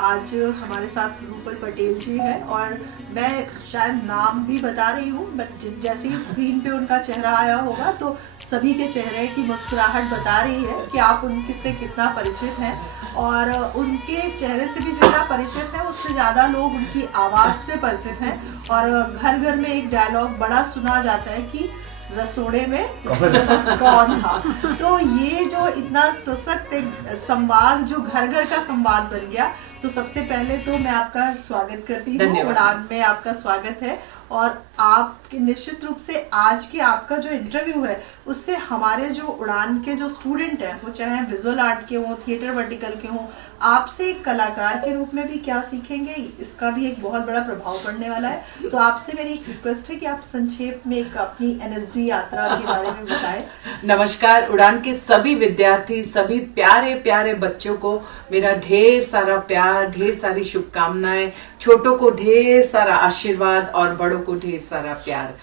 आज हमारे साथ रूपल पटेल जी हैं और मैं शायद नाम भी बता रही हूँ, बट जैसे ही स्क्रीन पे उनका चेहरा आया होगा तो सभी के चेहरे की मुस्कुराहट बता रही है कि आप उनके से कितना परिचित हैं। और उनके चेहरे से भी जितना परिचित है उससे ज़्यादा लोग उनकी आवाज़ से परिचित हैं। और घर घर में एक डायलॉग बड़ा सुना जाता है कि रसोड़े में कौन था। तो ये जो इतना सशक्त एक संवाद, जो घर घर का संवाद बन गया, तो सबसे पहले तो मैं आपका स्वागत करती हूँ। उड़ान में आपका स्वागत है। और आपके निश्चित रूप से आज के आपका जो इंटरव्यू है उससे हमारे जो उड़ान के जो स्टूडेंट हैं, वो चाहे विजुअल आर्ट के हों, थिएटर वर्टिकल के हों, आपसे एक कलाकार के रूप में भी क्या सीखेंगे, इसका भी एक बहुत बड़ा प्रभाव पड़ने वाला है। तो आपसे मेरी एक रिक्वेस्ट है कि आप संक्षेप में एक अपनी एनएसडी यात्रा के बारे में बताएं। नमस्कार, उड़ान के सभी विद्यार्थी, सभी प्यारे प्यारे बच्चों को मेरा ढेर सारा प्यार, ढेर सारी शुभकामनाएं। छोटों को ढेर सारा आशीर्वाद और बड़ों को ढेर सारा प्यार।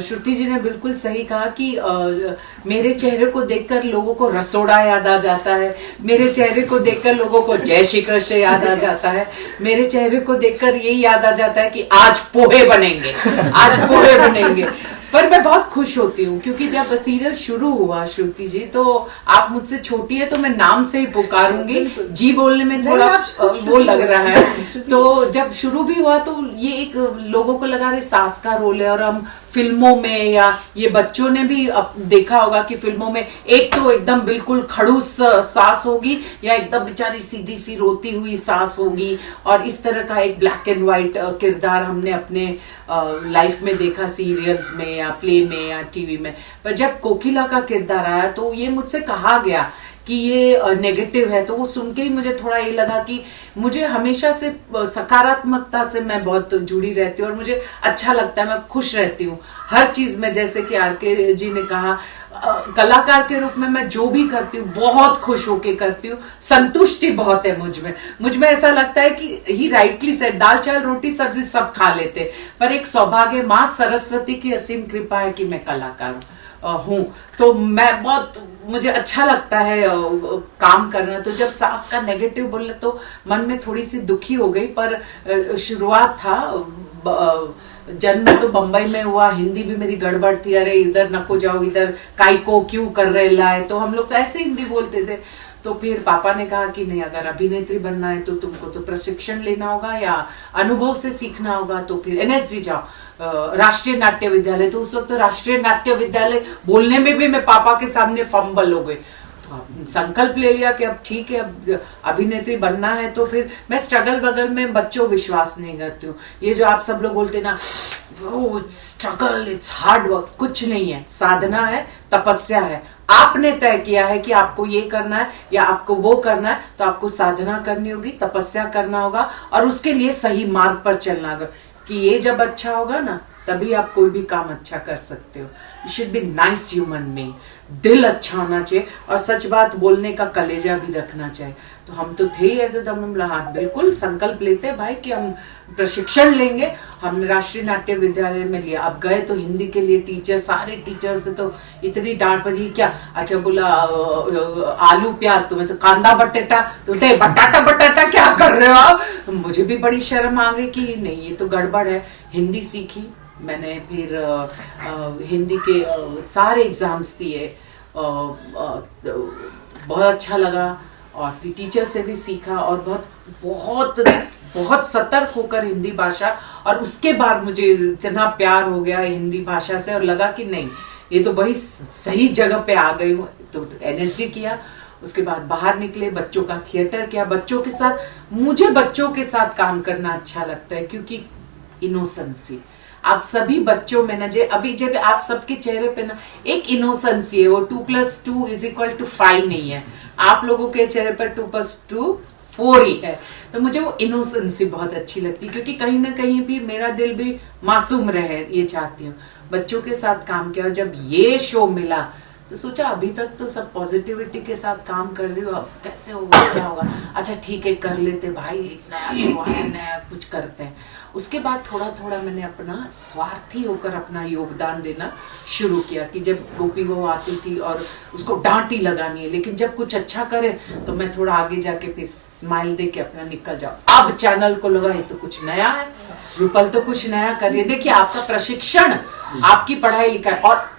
श्रुति जी ने बिल्कुल सही कहा कि मेरे चेहरे को देखकर लोगों को रसोड़ा याद आ जाता है, मेरे चेहरे को देखकर लोगों को जय श्री कृष्ण याद आ जाता है, मेरे चेहरे को देखकर ये याद आ जाता है कि आज पोहे बनेंगे, आज पोहे बनेंगे। पर मैं बहुत खुश होती हूँ क्योंकि जब सीरियल शुरू हुआ श्रुति जी, तो आप मुझसे छोटी है तो मैं नाम से ही पुकारूंगी, जी बोलने में थोड़ा वो लग रहा है। तो जब शुरू भी हुआ तो ये एक लोगों को लगा रहे सास का रोल है। और हम फिल्मों में, या ये बच्चों ने भी देखा होगा कि फिल्मों में एक तो एकदम बिल्कुल खड़ूस सास होगी, या एकदम बेचारी सीधी सी रोती हुई सास होगी। और इस तरह का एक ब्लैक एंड व्हाइट किरदार हमने अपने लाइफ में देखा, सीरियल्स में या प्ले में या टीवी में। पर जब कोकिला का किरदार आया तो ये मुझसे कहा गया कि ये नेगेटिव है, तो वो सुन के ही मुझे थोड़ा ये लगा कि मुझे हमेशा से सकारात्मकता से मैं बहुत जुड़ी रहती हूँ और मुझे अच्छा लगता है, मैं खुश रहती हूँ हर चीज में। जैसे कि आरके जी ने कहा, कलाकार के रूप में मैं जो भी करती हूँ बहुत खुश होके करती हूँ, संतुष्टि बहुत है मुझ में ऐसा लगता है कि ही राइटली सेड, दाल चावल रोटी सब्जी सब खा लेते, पर एक सौभाग्य माँ सरस्वती की असीम कृपा है कि मैं कलाकार हूँ। तो मैं बहुत, मुझे अच्छा लगता है काम करना। तो जब सास का नेगेटिव बोले तो मन में थोड़ी सी दुखी हो गई, पर शुरुआत था, जन्म तो बंबई में हुआ, हिंदी भी मेरी गड़बड़ थी, अरे इधर नको जाओ, इधर काय को क्यों कर रहे लाए, तो हम लोग तो ऐसे हिंदी बोलते थे। तो फिर पापा ने कहा कि नहीं, अगर अभिनेत्री बनना है तो तुमको तो प्रशिक्षण लेना होगा या अनुभव से सीखना होगा, तो फिर एनएसडी जाओ, राष्ट्रीय नाट्य विद्यालय। तो उस वक्त तो राष्ट्रीय नाट्य विद्यालय बोलने में भी मैं पापा के सामने फंबल हो गई। तो संकल्प ले लिया कि अब ठीक है, अब अभिनेत्री बनना है। तो फिर मैं स्ट्रगल वगल में बच्चों विश्वास नहीं करती हूँ। ये जो आप सब लोग बोलते ना, it's struggle, it's hard work, कुछ नहीं है, साधना है, तपस्या है। आपने तय किया है कि आपको ये करना है या आपको वो करना है, तो आपको साधना करनी होगी, तपस्या करना होगा और उसके लिए सही मार्ग पर चलना होगा कि ये जब अच्छा होगा ना, तभी आप कोई भी काम अच्छा कर सकते हो। You should be nice human being, दिल अच्छा होना चाहिए और सच बात बोलने का कलेजा भी रखना चाहिए। तो हम तो थे ही ऐसे, तो हम हाँ बिल्कुल संकल्प लेते भाई कि हम प्रशिक्षण लेंगे। हमने राष्ट्रीय नाट्य विद्यालय में लिया। अब गए तो हिंदी के लिए टीचर, सारे टीचर से तो इतनी डांट पड़ी, क्या अच्छा बोला आलू प्याज, तो मैं तो कांदा बटेटा, तो बटाटा बटाटा क्या कर रहे हो आप। मुझे भी बड़ी शर्म आ गई कि नहीं, ये तो गड़बड़ है। हिंदी सीखी मैंने, फिर हिंदी के सारे एग्जाम्स दिए, बहुत अच्छा लगा। और फिर टीचर से भी सीखा और बहुत बहुत बहुत सतर्क होकर हिंदी भाषा, और उसके बाद मुझे इतना प्यार हो गया हिंदी भाषा से और लगा कि नहीं, ये तो वही सही जगह पे आ गई हूँ। तो एनएसडी किया, उसके बाद बाहर निकले, बच्चों का थिएटर किया। बच्चों के साथ, मुझे बच्चों के साथ काम करना अच्छा लगता है क्योंकि इनोसेंसी, आप सभी बच्चों में ना, अभी जब आप सबके चेहरे पे ना एक इनोसेंसी है, वो 2+2=5 नहीं है, आप लोगों के चेहरे पर 2+2 4 ही है। तो मुझे वो इनोसेंसी बहुत अच्छी लगती है क्योंकि कहीं ना कहीं भी मेरा दिल भी मासूम रहे, ये चाहती हूँ। बच्चों के साथ काम किया, जब ये शो मिला तो सोचा अभी तक तो सब पॉजिटिविटी के साथ काम कर रही हूँ, अब कैसे होगा, क्या होगा, अच्छा ठीक है कर लेते भाई, एक नया शो आया, नया कुछ करते हैं। उसके बाद थोड़ा थोड़ा मैंने अपना स्वार्थी होकर अपना योगदान देना शुरू किया कि जब गोपी बहू आती थी और उसको डांट ही लगानी है, लेकिन जब कुछ अच्छा करे तो मैं थोड़ा आगे जाके फिर स्माइल दे के अपना निकल जाओ। अब चैनल को लगा ये तो कुछ नया है, रूपल तो कुछ नया कर रही है। देखिए आपका प्रशिक्षण, आपकी पढ़ाई लिखाई, और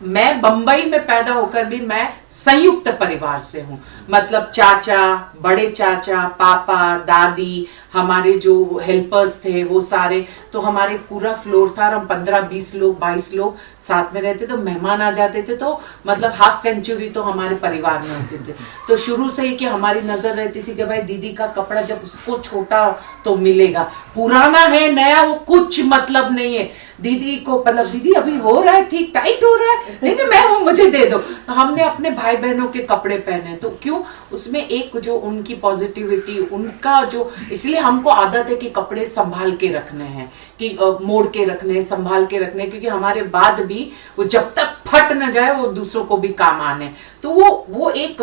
मैं बंबई में पैदा होकर भी मैं संयुक्त परिवार से हूँ, मतलब चाचा, बड़े चाचा, पापा, दादी, हमारे जो हेल्पर्स थे वो सारे, तो हमारे पूरा फ्लोर था और हम 15-20 लोग 22 लोग साथ में रहते, तो मेहमान आ जाते थे तो मतलब हाफ सेंचुरी तो हमारे परिवार में होते थे। तो शुरू से ही कि हमारी नजर रहती थी कि भाई दीदी का कपड़ा जब उसको छोटा तो मिलेगा, पुराना है नया वो कुछ मतलब नहीं है, दीदी को मतलब दीदी अभी हो रहा है ठीक, टाइट हो रहा है, नहीं नहीं मैं हूं मुझे दे दो। तो हमने अपने भाई बहनों के कपड़े पहने, तो क्यों, उसमें एक जो उनकी पॉजिटिविटी, उनका जो, इसलिए हमको आदत है कि कपड़े संभाल के रखने हैं, कि मोड़ के रखने हैं, संभाल के रखने हैं, क्योंकि हमारे बाद भी वो जब तक फट न जाए वो दूसरों को भी काम आने। तो वो एक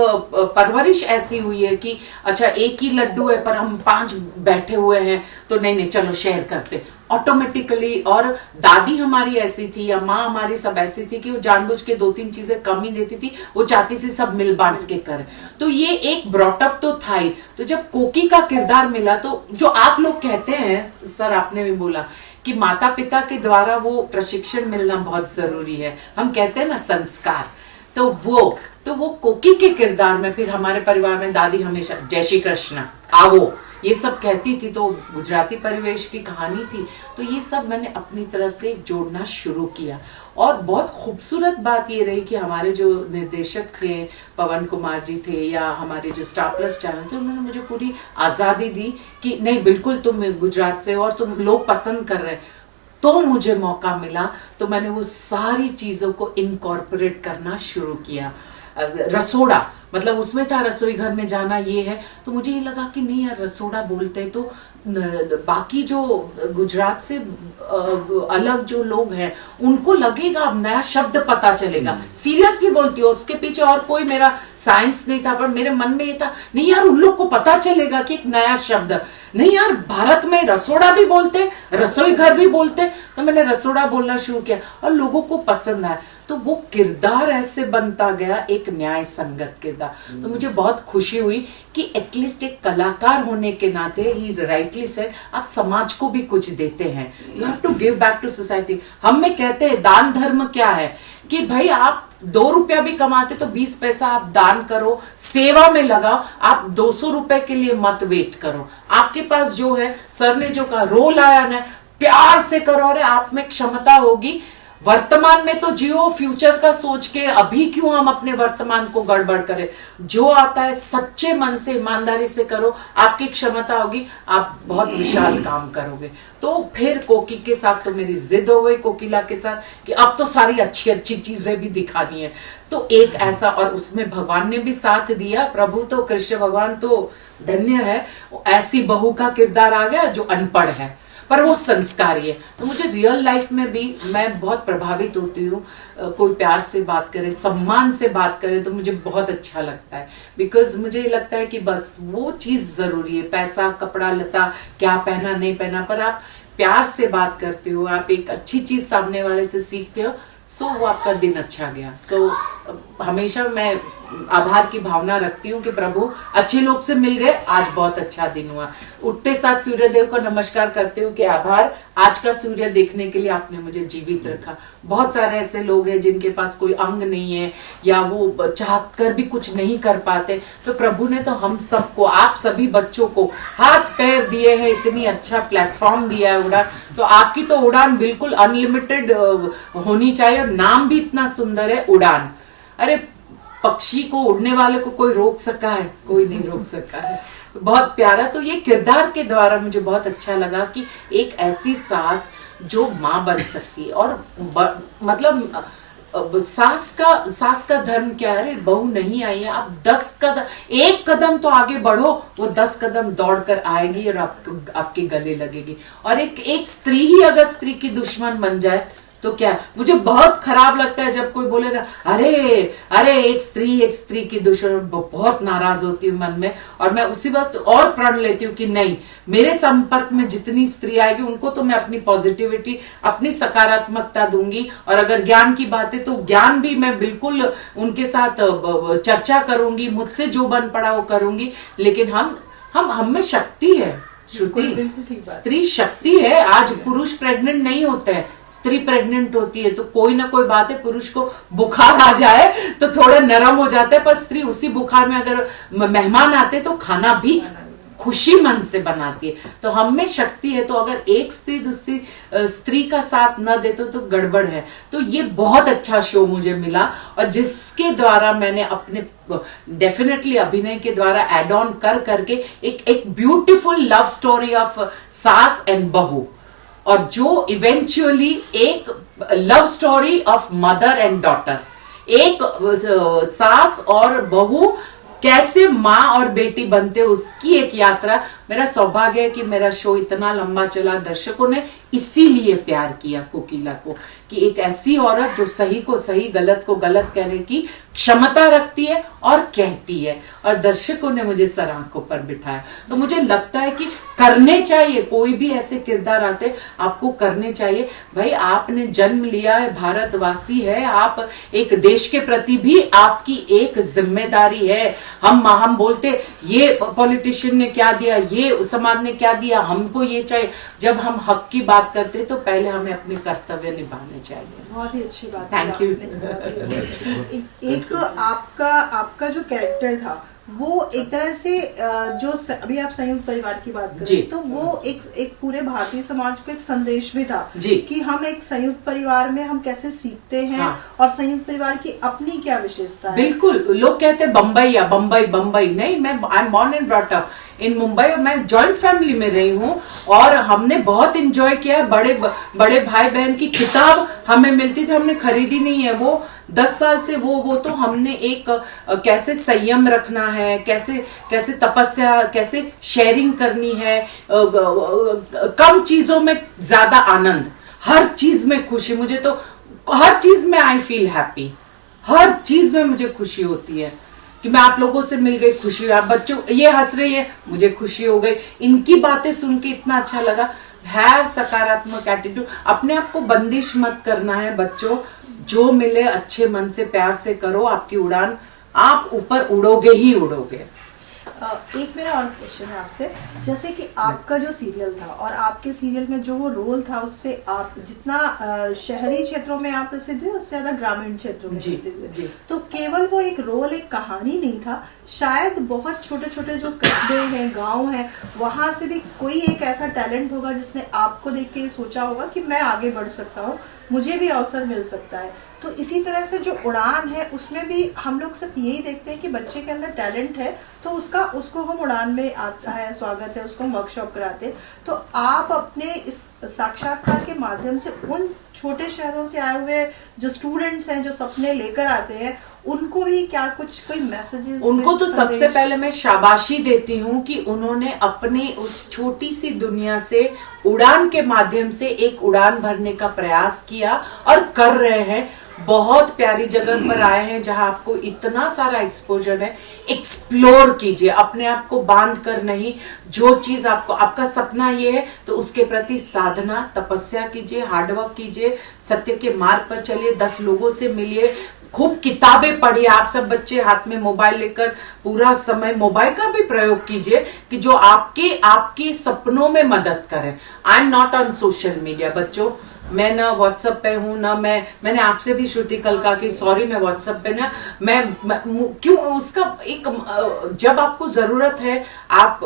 परवरिश ऐसी हुई है कि अच्छा एक ही लड्डू है पर हम 5 बैठे हुए हैं तो नहीं नहीं चलो शेयर करते ऑटोमेटिकली। और दादी हमारी ऐसी थी या माँ हमारी सब ऐसी थी कि वो जानबूझ के 2-3 चीजें कम ही देती थी, वो चाहती थी सब मिल बांट के करें। तो ये एक ब्रॉटअप तो था ही। तो जब कोकी का किरदार मिला तो जो आप लोग कहते हैं, सर आपने भी बोला कि माता पिता के द्वारा वो प्रशिक्षण मिलना बहुत जरूरी है, हम कहते हैं ना संस्कार, तो वो कोकी के किरदार में फिर हमारे परिवार में दादी हमेशा जय श्री कृष्ण आवो ये सब कहती थी, तो गुजराती परिवेश की कहानी थी, तो ये सब मैंने अपनी तरफ से जोड़ना शुरू किया। और बहुत खूबसूरत बात ये रही कि हमारे जो निर्देशक थे, पवन कुमार जी थे, या हमारे जो स्टार प्लस चैनल थे, उन्होंने मुझे पूरी आज़ादी दी कि नहीं बिल्कुल तुम गुजरात से हो और तुम लोग पसंद कर रहे हैं। तो मुझे मौका मिला तो मैंने वो सारी चीज़ों को इनकॉर्पोरेट करना शुरू किया। रसोड़ा मतलब उसमें था रसोई घर में जाना, ये है, तो मुझे ये लगा कि नहीं यार रसोड़ा बोलते हैं तो बाकी जो गुजरात से अलग जो लोग हैं उनको लगेगा, अब नया शब्द पता चलेगा। सीरियसली बोलती हूँ, उसके पीछे और कोई मेरा साइंस नहीं था, पर मेरे मन में ये था नहीं यार उन लोग को पता चलेगा कि एक नया शब्द, नहीं यार भारत में रसोड़ा भी बोलते, रसोई घर भी बोलते, तो मैंने रसोड़ा बोलना शुरू किया और लोगों को पसंद आया। तो वो किरदार ऐसे बनता गया एक न्याय संगत किरदार। तो मुझे बहुत खुशी हुई कि एटलीस्ट एक कलाकार होने के नाते ही इज राइटली सेड, आप समाज को भी कुछ देते हैं, you have to give back to society. हम में कहते हैं दान धर्म क्या है कि भाई आप 2 रुपया भी कमाते तो 20 पैसा आप दान करो, सेवा में लगाओ, आप 200 रुपए के लिए मत वेट करो। आपके पास जो है, सर ने जो कहा रोल आया ना, प्यार से करो, और आप में क्षमता होगी। वर्तमान में तो जियो, फ्यूचर का सोच के अभी क्यों हम अपने वर्तमान को गड़बड़ करें। जो आता है सच्चे मन से ईमानदारी से करो, आपकी क्षमता होगी, आप बहुत विशाल काम करोगे। तो फिर कोकी के साथ तो मेरी जिद हो गई, कोकिला के साथ, कि अब तो सारी अच्छी अच्छी चीजें भी दिखानी है। तो एक ऐसा, और उसमें भगवान ने भी साथ दिया, प्रभु तो कृष्ण भगवान तो धन्य है, ऐसी बहू का किरदार आ गया जो अनपढ़ है पर वो संस्कारी है। तो मुझे रियल लाइफ में भी मैं बहुत प्रभावित होती हूँ, कोई प्यार से बात करे, सम्मान से बात करे तो मुझे बहुत अच्छा लगता है, बिकॉज मुझे लगता है कि बस वो चीज़ ज़रूरी है। पैसा, कपड़ा लता, क्या पहना नहीं पहना, पर आप प्यार से बात करते हो, आप एक अच्छी चीज़ सामने वाले से सीखते हो, सो वो आपका दिन अच्छा गया। सो हमेशा मैं आभार की भावना रखती हूँ कि प्रभु अच्छे लोग से मिल गए, आज बहुत अच्छा दिन हुआ। उठते साथ सूर्य देव को नमस्कार करते हूँ कि आभार, आज का सूर्य देखने के लिए आपने मुझे जीवित रखा। बहुत सारे ऐसे लोग हैं जिनके पास कोई अंग नहीं है या वो चाह कर भी कुछ नहीं कर पाते, तो प्रभु ने तो हम सबको, आप सभी बच्चों को हाथ पैर दिए हैं, इतनी अच्छा प्लेटफॉर्म दिया है उड़ान। तो आपकी तो उड़ान बिल्कुल अनलिमिटेड होनी चाहिए, और नाम भी इतना सुंदर है उड़ान। अरे पक्षी को, उड़ने वाले को कोई रोक सका है? कोई नहीं रोक सका है। बहुत प्यारा। तो ये किरदार के द्वारा मुझे बहुत अच्छा लगा कि एक ऐसी सास जो माँ बन सकती है, और मतलब सास का धर्म क्या है? बहू नहीं आई है, आप 10 कदम, 1 कदम तो आगे बढ़ो, वो 10 कदम दौड़ कर आएगी और आपके गले लगेगी। और एक स्त्री ही अगर स्त्री की दुश्मन बन जाए तो क्या है? मुझे बहुत खराब लगता है जब कोई बोले ना, अरे अरे एक स्त्री की दुश्मन, बहुत नाराज होती हूँ मन में। और मैं उसी वक्त और प्रण लेती हूँ कि नहीं, मेरे संपर्क में जितनी स्त्री आएगी उनको तो मैं अपनी पॉजिटिविटी, अपनी सकारात्मकता दूंगी। और अगर ज्ञान की बात है तो ज्ञान भी मैं बिल्कुल उनके साथ चर्चा करूंगी, मुझसे जो बन पड़ा वो करूंगी। लेकिन हम में शक्ति है श्रुति, स्त्री शक्ति है। आज पुरुष प्रेग्नेंट नहीं होता है, स्त्री प्रेग्नेंट होती है। तो कोई ना कोई बात है, पुरुष को बुखार आ जाए तो थोड़ा नरम हो जाता है, पर स्त्री उसी बुखार में अगर मेहमान आते तो खाना भी खुशी मन से बनाती है। तो हम में शक्ति है। तो अगर एक स्त्री दूसरी स्त्री का साथ न दे तो गड़बड़ है। तो ये बहुत अच्छा शो मुझे मिला, और जिसके द्वारा मैंने अपने डेफिनेटली अभिनय के द्वारा एड ऑन करके एक ब्यूटीफुल लव स्टोरी ऑफ सास एंड बहू, और जो इवेंचुअली एक love story of mother and daughter, एक सास और बहू कैसे माँ और बेटी बनते, उसकी एक यात्रा। मेरा सौभाग्य है कि मेरा शो इतना लंबा चला, दर्शकों ने इसीलिए प्यार किया कोकिला को, कि एक ऐसी औरत जो सही को सही, गलत को गलत कहने की क्षमता रखती है और कहती है। और दर्शकों ने मुझे सर आंखों पर बिठाया। तो मुझे लगता है कि करने चाहिए, कोई भी ऐसे किरदार आते आपको करने चाहिए। भाई आपने जन्म लिया है, भारतवासी है आप, एक देश के प्रति भी आपकी एक जिम्मेदारी है। हम बोलते ये पॉलिटिशियन ने क्या दिया, ये समाज ने क्या दिया, हमको ये चाहिए। जब हम हक की बात करते तो पहले हमें अपने कर्तव्य निभाने चाहिए। बहुत ही अच्छी बात। Thank you. एक आपका जो कैरेक्टर था वो एक तरह से जो अभी आप संयुक्त परिवार की बात करें तो वो एक पूरे भारतीय समाज को एक संदेश भी था कि हम एक संयुक्त परिवार में हम कैसे सीखते हैं। हाँ। और संयुक्त परिवार की अपनी क्या विशेषता है। बिल्कुल, लोग कहते हैं बम्बई नहीं, मैं I am born and brought up in Mumbai, और मैं जॉइंट फैमिली में रही हूँ। और हमने बहुत एंजॉय किया। बड़े भाई बहन की किताब हमें मिलती थी, हमने खरीदी नहीं है वो 10 साल से। वो तो हमने एक कैसे संयम रखना है, कैसे तपस्या, कैसे शेयरिंग करनी है, कम चीजों में ज्यादा आनंद, हर चीज में खुशी। मुझे तो हर चीज में आई फील हैप्पी, हर चीज में मुझे खुशी होती है कि मैं आप लोगों से मिल गई, खुशी। आप बच्चों ये हंस रही है, मुझे खुशी हो गई। इनकी बातें सुन के इतना अच्छा लगा। हैव सकारात्मक एटीट्यूड, अपने आप को बंदिश मत करना है बच्चों। जो मिले अच्छे मन से, प्यार से करो, आपकी उड़ान आप ऊपर उड़ोगे ही उड़ोगे। एक मेरा और क्वेश्चन है आपसे, जैसे कि आपका जो सीरियल था और आपके सीरियल में जो वो रोल था, उससे आप जितना शहरी क्षेत्रों में आप प्रसिद्ध है उससे ज्यादा ग्रामीण क्षेत्रों में प्रसिद्ध है। तो केवल वो एक रोल, एक कहानी नहीं था, शायद बहुत छोटे छोटे जो कस्बे हैं, गांव हैं, वहां से भी कोई एक ऐसा टैलेंट होगा जिसने आपको देख के सोचा होगा कि मैं आगे बढ़ सकता हूँ, मुझे भी अवसर मिल सकता है। तो इसी तरह से जो उड़ान है उसमें भी हम लोग सिर्फ यही देखते हैं कि बच्चे के अंदर टैलेंट है तो उसको हम उड़ान में आता है, स्वागत है, उसको हम वर्कशॉप कराते हैं। तो आप अपने इस साक्षात्कार के माध्यम से उन छोटे शहरों से आए हुए जो स्टूडेंट्स हैं, जो सपने लेकर आते हैं, उनको भी क्या कोई मैसेजेस? उनको तो सबसे पहले मैं शाबाशी देती हूँ कि उन्होंने अपने उस छोटी सी दुनिया से उड़ान के माध्यम से एक उड़ान भरने का प्रयास किया और कर रहे हैं। बहुत प्यारी जगह पर आए हैं जहां आपको इतना सारा एक्सपोजर है। एक्सप्लोर कीजिए, अपने आप को बांध कर नहीं। जो चीज आपका सपना ये है तो उसके प्रति साधना, तपस्या कीजिए, हार्डवर्क कीजिए, सत्य के मार्ग पर चलिए, 10 लोगों से मिलिए, खूब किताबें पढ़िए। आप सब बच्चे हाथ में मोबाइल लेकर पूरा समय मोबाइल का भी प्रयोग कीजिए कि जो आपके सपनों में मदद करे। I am not on social media बच्चों, मैं ना व्हाट्सएप पे हूँ ना मैंने आपसे भी श्रुति कल कहा कि सॉरी मैं व्हाट्सएप पे ना मैं क्यों उसका एक जब आपको जरूरत है आप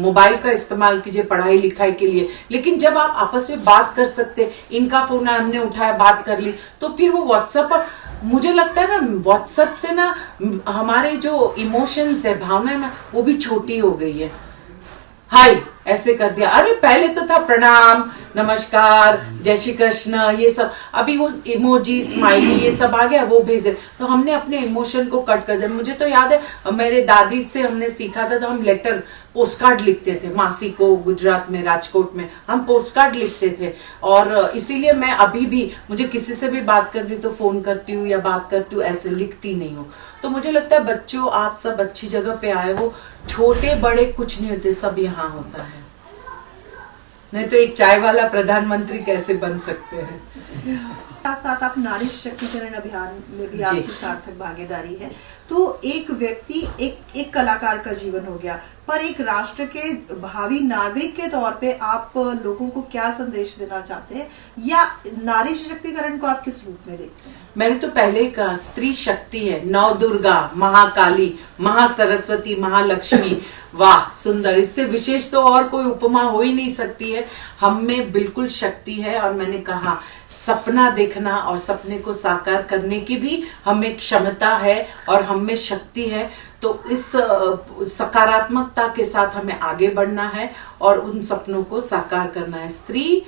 मोबाइल का इस्तेमाल कीजिए पढ़ाई लिखाई के लिए, लेकिन जब आप आपस में बात कर सकते, इनका फोन हमने उठाया बात कर ली, तो फिर वो व्हाट्सएप पर मुझे लगता है ना व्हाट्सएप से ना हमारे जो इमोशंस है, भावना है ना, वो भी छोटी हो गई है। हाय ऐसे कर दिया। अरे पहले तो था प्रणाम, नमस्कार, जय श्री कृष्ण, ये सब। अभी वो इमोजी, स्माइली, ये सब आ गया, वो भेज दे। तो हमने अपने इमोशन को कट कर दिया। मुझे तो याद है मेरे दादी से हमने सीखा था, तो हम लेटर, पोस्ट कार्ड लिखते थे मासी को। गुजरात में, राजकोट में हम पोस्ट कार्ड लिखते थे। और इसीलिए मैं अभी भी, मुझे किसी से भी बात करनी हो तो फोन करती हूँ या बात करती हूँ, ऐसे लिखती नहीं हूँ। तो मुझे लगता है बच्चों, आप सब अच्छी जगह पे आए हो। छोटे बड़े कुछ नहीं होते, सब यहाँ होता है। नहीं तो एक चाय वाला प्रधानमंत्री कैसे बन सकते हैं। साथ साथ आप नारी शक्तिकरण अभियान में भी आपकी सार्थक भागीदारी है। तो एक व्यक्ति, एक कलाकार का जीवन हो गया, पर एक राष्ट्र के भावी नागरिक के तौर पे आप लोगों को क्या संदेश देना चाहते हैं, या नारी शक्तिकरण को आप किस रूप में देखते हैं? मैंने तो पहले ही कहा, स्त्री शक्ति है, नौ दुर्गा, महाकाली, महासरस्वती, महालक्ष्मी। वाह सुंदर, इससे विशेष तो और कोई उपमा हो ही नहीं सकती है। हम में बिल्कुल शक्ति है। और मैंने कहा, सपना देखना और सपने को साकार करने की भी हमें क्षमता है और हम में शक्ति है। तो इस सकारात्मकता के साथ हमें आगे बढ़ना है और उन सपनों को साकार करना है। स्त्री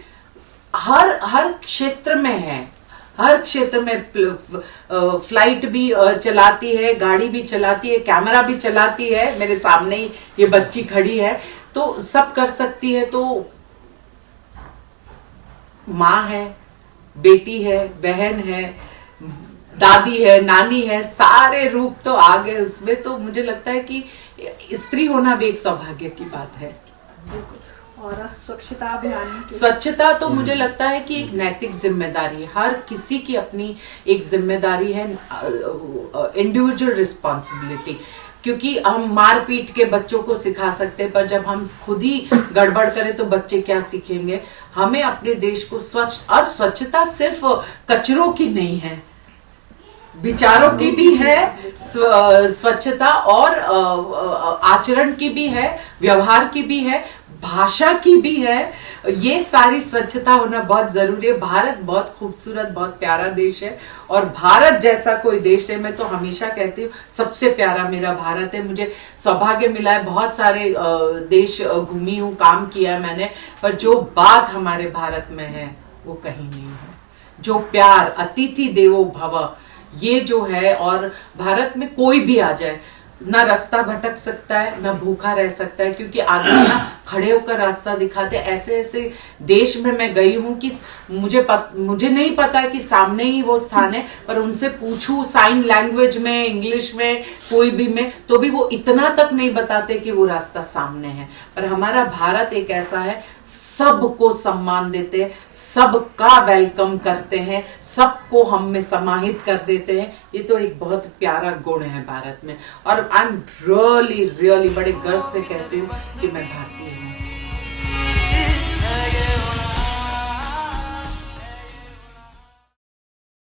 हर क्षेत्र में है, हर क्षेत्र में। फ्लाइट भी चलाती है, गाड़ी भी चलाती है, कैमरा भी चलाती है। मेरे सामने ही ये बच्ची खड़ी है, तो सब कर सकती है। तो माँ है, बेटी है, बहन है, दादी है, नानी है, सारे रूप तो आ गए उसमें। तो मुझे लगता है कि स्त्री होना भी एक सौभाग्य की बात है। और स्वच्छता अभियान, स्वच्छता तो मुझे लगता है कि एक नैतिक जिम्मेदारी है। हर किसी की अपनी एक जिम्मेदारी है, इंडिविजुअल रिस्पॉन्सिबिलिटी। क्योंकि हम मार पीट के बच्चों को सिखा सकते हैं, पर जब हम खुद ही गड़बड़ करें तो बच्चे क्या सीखेंगे। हमें अपने देश को स्वच्छ, और स्वच्छता सिर्फ कचरों की नहीं है, विचारों की भी है स्वच्छता, और आचरण की भी है, व्यवहार की भी है, भाषा की भी है। ये सारी स्वच्छता होना बहुत जरूरी है। भारत बहुत खूबसूरत, बहुत प्यारा देश है, और भारत जैसा कोई देश है। मैं तो हमेशा कहती हूँ सबसे प्यारा मेरा भारत है। मुझे सौभाग्य मिला है, बहुत सारे देश घूमी हूँ, काम किया है मैंने, पर जो बात हमारे भारत में है वो कहीं नहीं है। जो प्यार, अतिथि देवो भव, ये जो है, और भारत में कोई भी आ जाए, ना रास्ता भटक सकता है, ना भूखा रह सकता है, क्योंकि आदमी ना खड़े होकर रास्ता दिखाते। ऐसे ऐसे देश में मैं गई हूँ कि मुझे नहीं पता है कि सामने ही वो स्थान है, पर उनसे पूछूं साइन लैंग्वेज में, इंग्लिश में, कोई भी में, तो भी वो इतना तक नहीं बताते कि वो रास्ता सामने है। पर हमारा भारत एक ऐसा है, सबको सम्मान देते हैं, सबका वेलकम करते हैं, सबको हम में समाहित कर देते हैं। ये तो एक बहुत प्यारा गुण है भारत में। और आई एम रियली रियली बड़े गर्व से कहती हूँ कि मैं भारतीय हूँ।